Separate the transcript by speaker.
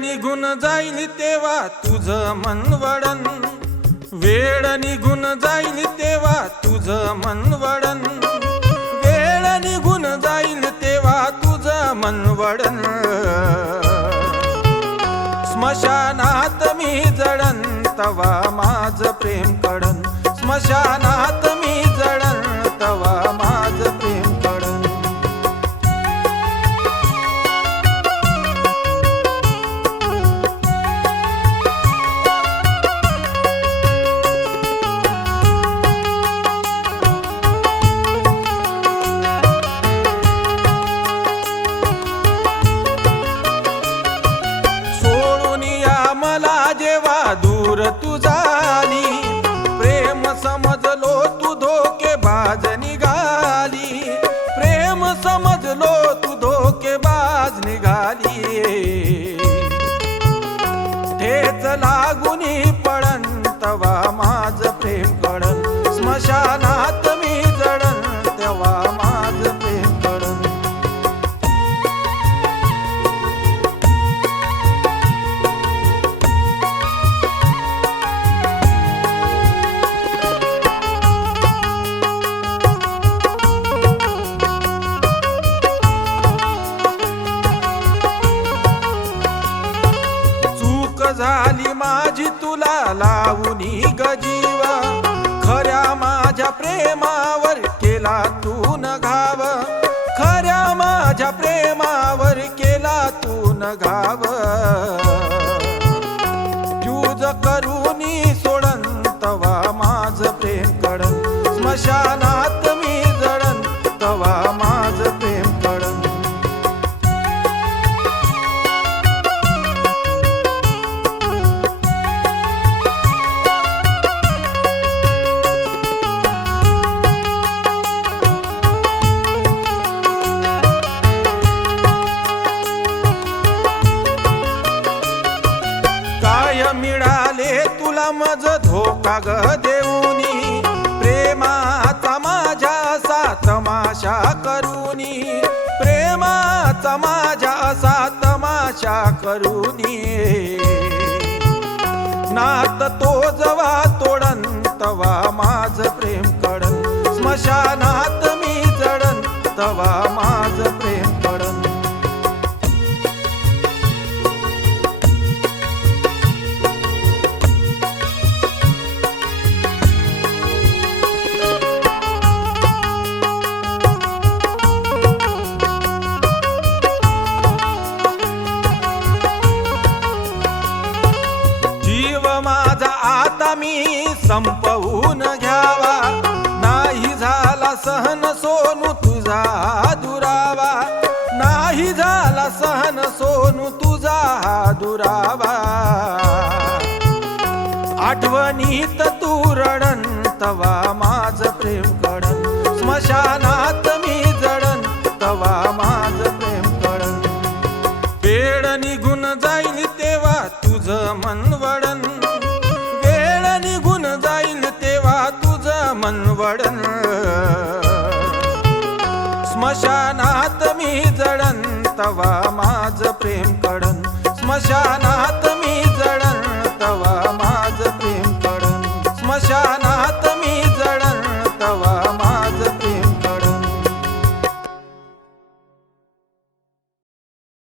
Speaker 1: निघून जाईल तेव्हा तुझं मन वडन वेळ निघून जाईल तेव्हा तुझं मन वडन वेळ निघून जाईल तेव्हा तुझं मन वडन स्मशानात मी जडन तवा माझ प्रेम कडन स्मशान तुझाली तू झाली प्रेम समजलो तू धोके बाज निघाली प्रेम समजलो तू धोके बाज निघाली ठेच लागुनी तुला लावूनी गजीवा खऱ्या माझ्या प्रेमावर केला तू न घाव. खऱ्या माझ्या प्रेमावर केला तू न घाव. मिळाले तुला मज धोका ग देऊनी. प्रेमाचा माझ्या असा तमाशा करूनी. प्रेमाचा माझ्या असा तमाशा करूनी. नात तो जवा तोडन तवा माझ प्रेम कडन स्मशानात मी जडन तवा माझ प्रेम जीव माझा आता मी संपवून घ्यावा. नाही झाला सहन सोनू तुझा दुरावा. नाही झाला सहन सोनू तुझा दुरावा. आठवणीत तू रडन तवा माझ प्रेम कडन स्मशानात मी जडन तवा माझ प्रेम कडन पेड निघून जाईल तेव्हा तुझं मन वडन. वडन स्मशानात मी जडन तवा माझ प्रेम कडन. स्मशानात मी जडन तवा माझ प्रेम कडन. स्मशानात